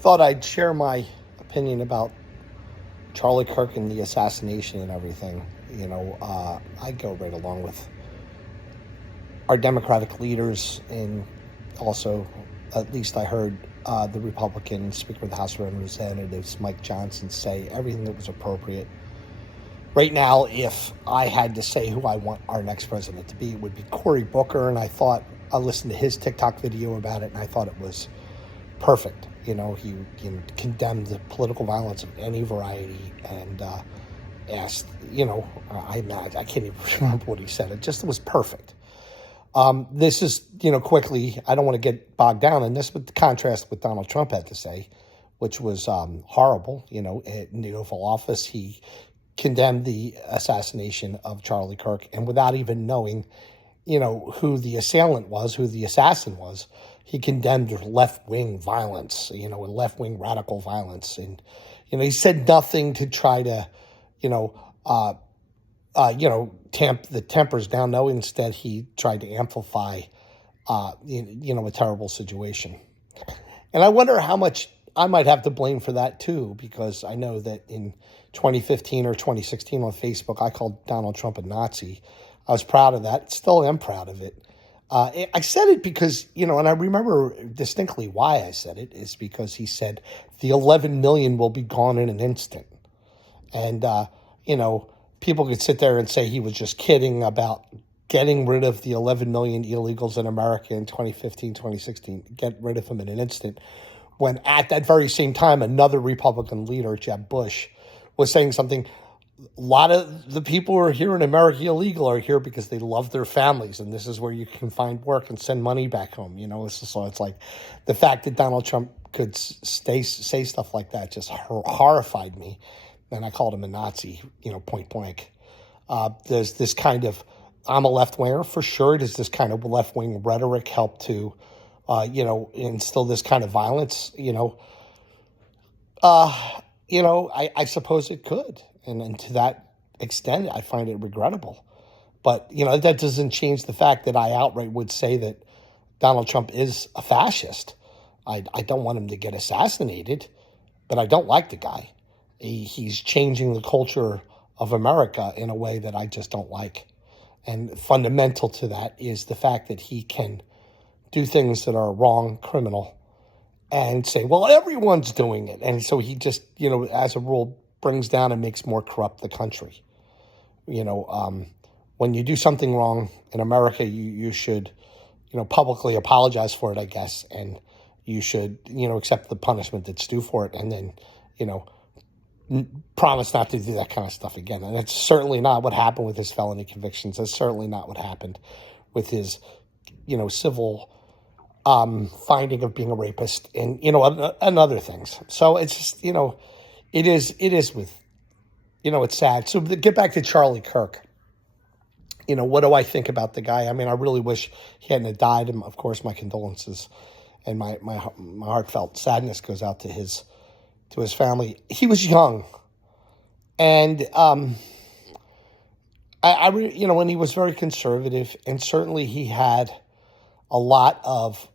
thought I'd share my opinion about Charlie Kirk and the assassination and everything. I go right along with our Democratic leaders, and also, at least I heard the Republican Speaker of the House of Representatives, Mike Johnson, say everything that was appropriate. Right now, if I had to say who I want our next president to be, it would be Cory Booker, and I listened to his TikTok video about it, and I thought it was perfect. He condemned the political violence of any variety and asked, I can't even remember what he said. It was perfect. This is, quickly, I don't want to get bogged down in this, but the contrast with Donald Trump had to say, which was horrible. In the Oval Office, he condemned the assassination of Charlie Kirk, and without even knowing, who the assailant was, who the assassin was, he condemned left-wing violence, and left-wing radical violence. And, he said nothing to try to, tamp the tempers down. No, instead he tried to amplify, a terrible situation. And I wonder how much I might have to blame for that too, because I know that in 2015 or 2016 on Facebook, I called Donald Trump a Nazi. I was proud of that. Still am proud of it. I said it because, and I remember distinctly why I said it, is because he said the 11 million will be gone in an instant. And, people could sit there and say he was just kidding about getting rid of the 11 million illegals in America in 2015, 2016, get rid of them in an instant, when at that very same time, another Republican leader, Jeb Bush, was saying something. A lot of the people who are here in America illegal are here because they love their families, and this is where you can find work and send money back home. So it's like the fact that Donald Trump could say stuff like that just horrified me. And I called him a Nazi, point blank. There's this kind of, I'm a left-winger for sure. Does this kind of left-wing rhetoric help to, instill this kind of violence? I suppose it could. And to that extent, I find it regrettable. But, that doesn't change the fact that I outright would say that Donald Trump is a fascist. I don't want him to get assassinated, but I don't like the guy. He's changing the culture of America in a way that I just don't like. And fundamental to that is the fact that he can do things that are wrong, criminal, and say, well, everyone's doing it. And so he just, as a rule, brings down and makes more corrupt the country. When you do something wrong in America, you should, publicly apologize for it, I guess. And you should, accept the punishment that's due for it. And then, promise not to do that kind of stuff again. And that's certainly not what happened with his felony convictions. That's certainly not what happened with his, civil finding of being a rapist and, and other things. So it's just, it is with, it's sad. So to get back to Charlie Kirk, what do I think about the guy? I mean, I really wish he hadn't died. And of course, my condolences and my heartfelt sadness goes out to his family. He was young, and when he was very conservative, and certainly he had a lot of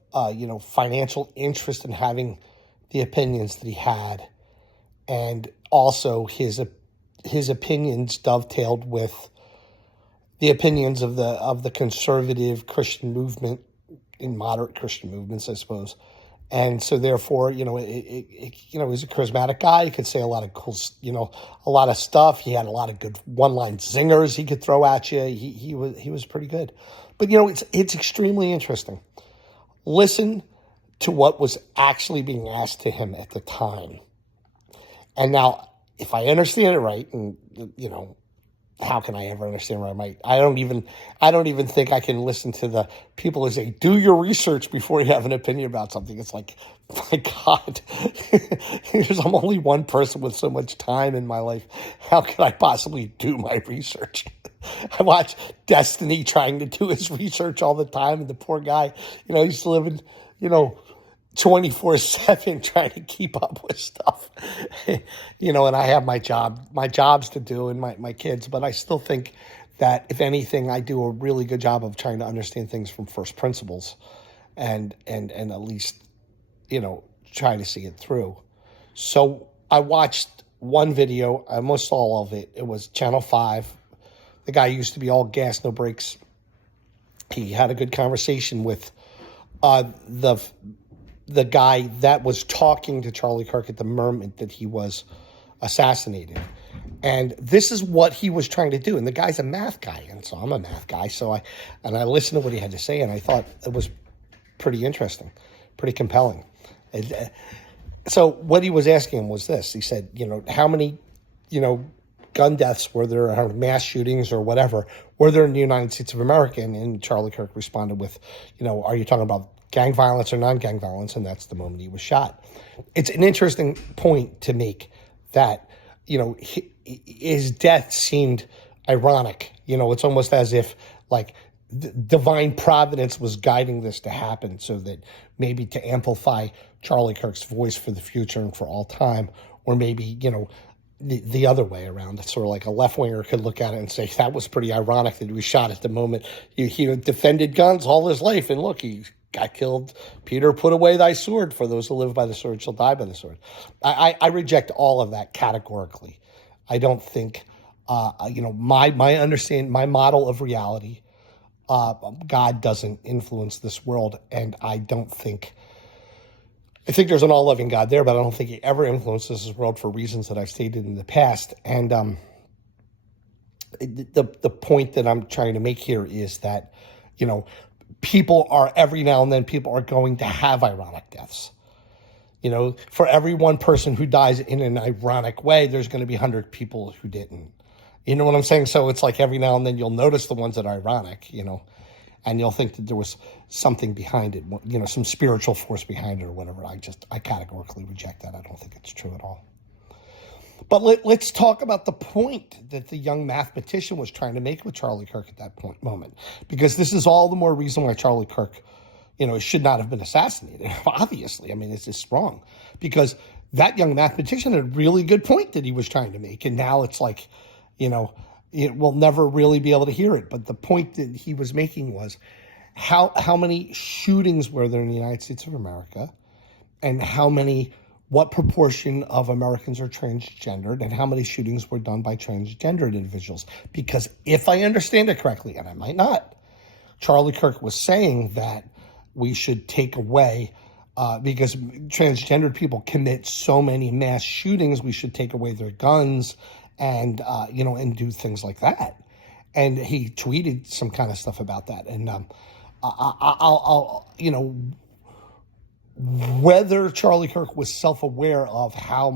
financial interest in having the opinions that he had, and also his opinions dovetailed with the opinions of the conservative Christian movement, in moderate Christian movements, I suppose. And so therefore, he was a charismatic guy. He could say a lot of cool, a lot of stuff. He had a lot of good one-line zingers he could throw at you. He was pretty good. But, it's extremely interesting. Listen to what was actually being asked to him at the time. And now, if I understand it right, and, how can I ever understand what I might? I don't even think I can listen to the people who say, do your research before you have an opinion about something. It's like, my God, I'm only one person with so much time in my life. How can I possibly do my research? I watch Destiny trying to do his research all the time, and the poor guy, he's living, 24/7 trying to keep up with stuff, and I have my jobs to do and my kids, but I still think that if anything, I do a really good job of trying to understand things from first principles and at least, try to see it through. So I watched one video, almost all of it. It was Channel 5. The guy used to be all gas, no brakes. He had a good conversation with the guy that was talking to Charlie Kirk at the moment that he was assassinated. And this is what he was trying to do. And the guy's a math guy, and so I'm a math guy. So I listened to what he had to say, and I thought it was pretty interesting, pretty compelling. So what he was asking him was this. He said, how many, gun deaths were there, or mass shootings or whatever, were there in the United States of America? And Charlie Kirk responded with, are you talking about gang violence or non-gang violence? And that's the moment he was shot. It's an interesting point to make that, his death seemed ironic. It's almost as if divine providence was guiding this to happen, so that maybe to amplify Charlie Kirk's voice for the future and for all time, or maybe, the other way around. It's sort of like a left-winger could look at it and say, that was pretty ironic that he was shot at the moment. He defended guns all his life, and look, he got killed. Peter, put away thy sword, for those who live by the sword shall die by the sword. I reject all of that categorically. I don't think, my understanding, my model of reality, God doesn't influence this world, and I think there's an all-loving God there, but I don't think he ever influences this world for reasons that I've stated in the past. And the point that I'm trying to make here is that, every now and then people are going to have ironic deaths. For every one person who dies in an ironic way, there's going to be 100 people who didn't. You know what I'm saying? So it's like every now and then you'll notice the ones that are ironic, and you'll think that there was something behind it, some spiritual force behind it or whatever. I categorically reject that. I don't think it's true at all. But let's talk about the point that the young mathematician was trying to make with Charlie Kirk at that moment, because this is all the more reason why Charlie Kirk, should not have been assassinated. Obviously, it's just wrong, because that young mathematician had a really good point that he was trying to make, and now it's like, we'll never really be able to hear it. But the point that he was making was how many shootings were there in the United States of America, and what proportion of Americans are transgendered, and how many shootings were done by transgendered individuals. Because if I understand it correctly, and I might not, Charlie Kirk was saying that we should take away, because transgendered people commit so many mass shootings, we should take away their guns and do things like that. And he tweeted some kind of stuff about that. And I'll whether Charlie Kirk was self-aware of how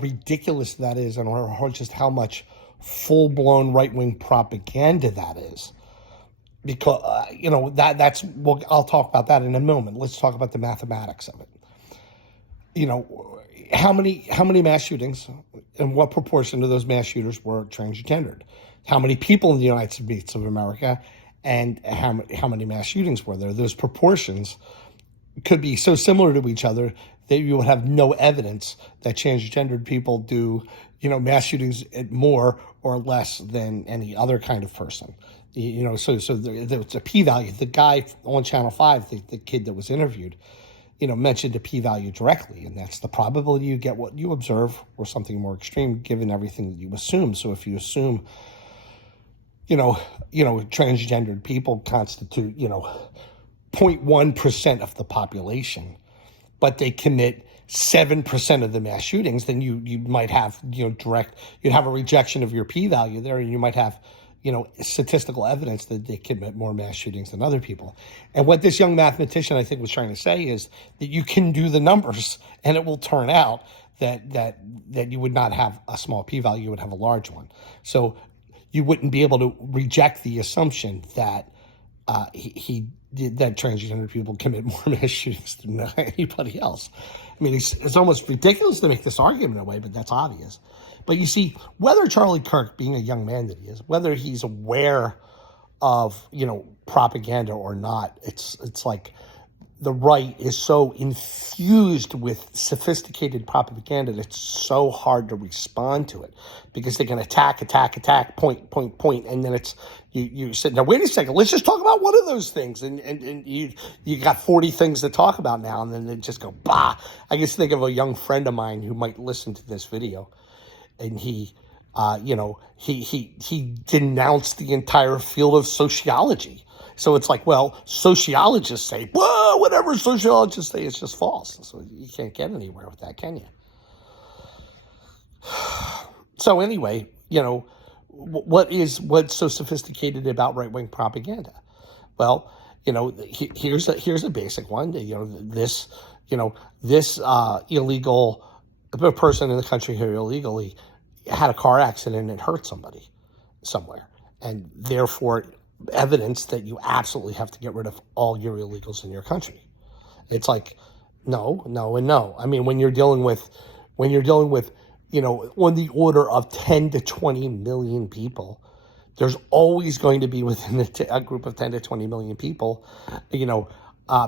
ridiculous that is, or just how much full-blown right-wing propaganda that is. Because, I'll talk about that in a moment. Let's talk about the mathematics of it. How many mass shootings, and what proportion of those mass shooters were transgendered? How many people in the United States of America, and how many mass shootings were there? Those proportions could be so similar to each other that you would have no evidence that transgendered people do, mass shootings at more or less than any other kind of person. So it's a p-value. The guy on Channel 5, the kid that was interviewed, mentioned a p-value directly, and that's the probability you get what you observe, or something more extreme, given everything that you assume. So if you assume, transgendered people constitute, 0.1% of the population, but they commit 7% of the mass shootings, then you might have, you'd have a rejection of your p-value there, and you might have, statistical evidence that they commit more mass shootings than other people. And what this young mathematician, I think, was trying to say is that you can do the numbers, and it will turn out that you would not have a small p-value, you would have a large one. So you wouldn't be able to reject the assumption that that transgender people commit more mass shootings than anybody else. It's almost ridiculous to make this argument in a way, but that's obvious. But you see, whether Charlie Kirk, being a young man that he is, whether he's aware of, propaganda or not, it's like the right is so infused with sophisticated propaganda that it's so hard to respond to it, because they can attack, point, and then it's you said, now wait a second, let's just talk about one of those things, and you got 40 things to talk about now, and then they just go bah. I just think of a young friend of mine who might listen to this video, and he denounced the entire field of sociology. So it's like, well, sociologists say, whoa, whatever sociologists say, it's just false. So you can't get anywhere with that, can you? So anyway, what's so sophisticated about right-wing propaganda? Well, here's a basic one. This illegal person in the country here illegally had a car accident and hurt somebody somewhere, and therefore evidence that you absolutely have to get rid of all your illegals in your country. It's like, no, and no. I mean, when you're dealing with, on the order of 10 to 20 million people, there's always going to be within a group of 10 to 20 million people,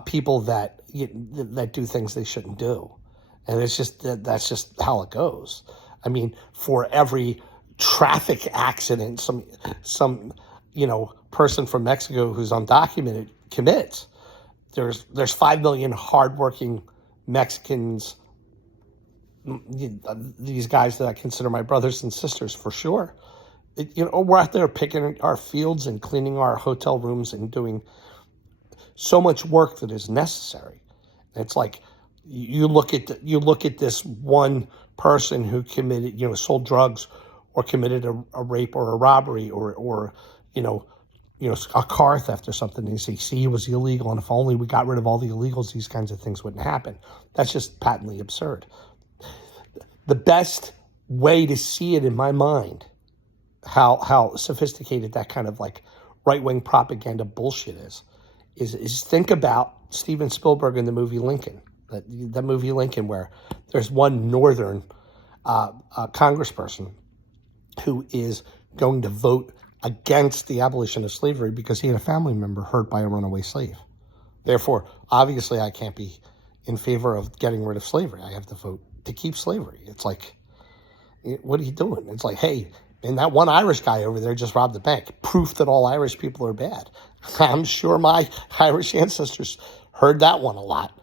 people that do things they shouldn't do. And that's just how it goes. I mean, for every traffic accident, some person from Mexico who's undocumented commits, there's 5 million hardworking Mexicans, these guys that I consider my brothers and sisters for sure. We're out there picking our fields and cleaning our hotel rooms and doing so much work that is necessary. And it's like, you look at this one person who committed, sold drugs or committed a rape or a robbery or a car theft or something, and you say, see, he was illegal, and if only we got rid of all the illegals, these kinds of things wouldn't happen. That's just patently absurd. The best way to see it in my mind, how sophisticated that kind of like right-wing propaganda bullshit is think about Steven Spielberg in the movie Lincoln. That movie Lincoln, where there's one northern congressperson who is going to vote against the abolition of slavery because he had a family member hurt by a runaway slave. Therefore, obviously, I can't be in favor of getting rid of slavery. I have to vote to keep slavery. It's like, what are you doing? It's like, hey, and that one Irish guy over there just robbed the bank. Proof that all Irish people are bad. I'm sure my Irish ancestors heard that one a lot.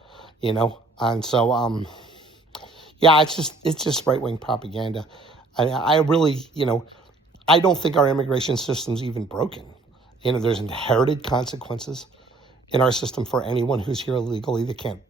And so, yeah, it's just right-wing propaganda. I really, I don't think our immigration system's even broken. There's inherited consequences in our system for anyone who's here illegally. They can't